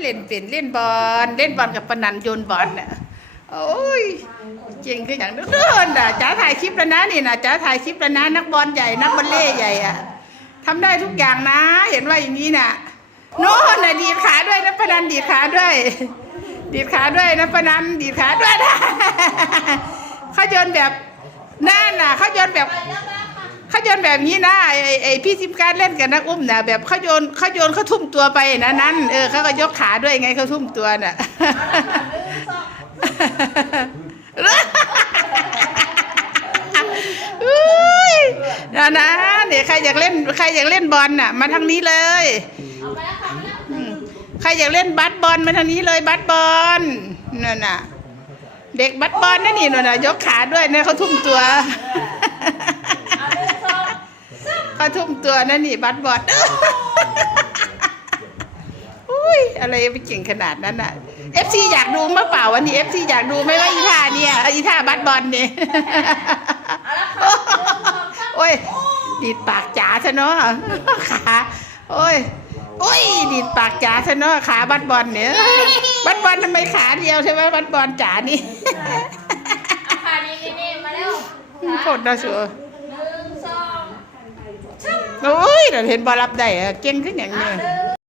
เล่นเป็นเล่นบอลเล่นบอลกับปนันโยนบอลน่ะโอ้ยเก่งคืออย่างนั้นเดินน่ะจ๋าถ่ายคลิปแล้วนะนี่นะจ๋าถ่ายคลิปแล้วนะนักบอลใหญ่นักบอลเล่ใหญ่อะทำได้ทุกอย่างนะ เห็นว่าอย่างนี้น่ะโน่นน่ะดีดขาด้วยนะปนันดีดขาด้วย ดีดขาด้วยนะปนันดีดขาด้วยนะเขาโยนแบบนั่นน่ะเขาโยนแบบ โยนแบบนี้นะไอไอพี่ซิมการเล่นกับนักอุ้มนะแบบเขาโยนเขาโยนเขาทุ่มตัวไปนะนั้น เออเขาก็ยกขาด้วยไงเขาทุ่มตัวน่ะนะนะเนี่ยใครอยากเล่นใครอยากเล่นบอลน่ะ มาทางนี้เลยใครอยากเล่นบัสบอลมาทางนี้เลยบัสบอลนั่นน่ะ เด็กบัสบอลนั่นนี่นั่นน่ะยกขาด้วยเนี่ยเขาทุ่มตัว เขาทุ่มตัวนั่นนี่บัสบอลอุ้ยอะไรไปเก่งขนาดนั้นน่ะเอฟซีอยากดูมั้ยเปล่าวันนี้เอฟซีอยากดูไหมว่าอีท่าเนี่ยอีท่าบัสบอลเนี่ยโอ้ยดีดปากจ๋าซะเนาะขาโอ้ยโอ้ยดีดปากจ๋าซะเนาะขาบัดบอลเนี่ยบัดบอลทำไมขาเดียวใช่ไหมบัดบอลจ๋านี่เอาขานี้นี่มาเร็วโคตรน่าสัวหนึ่งสอง โอ้ยเราเห็นบอรับได้อะเก่งขึ้นอย่างเนี้ย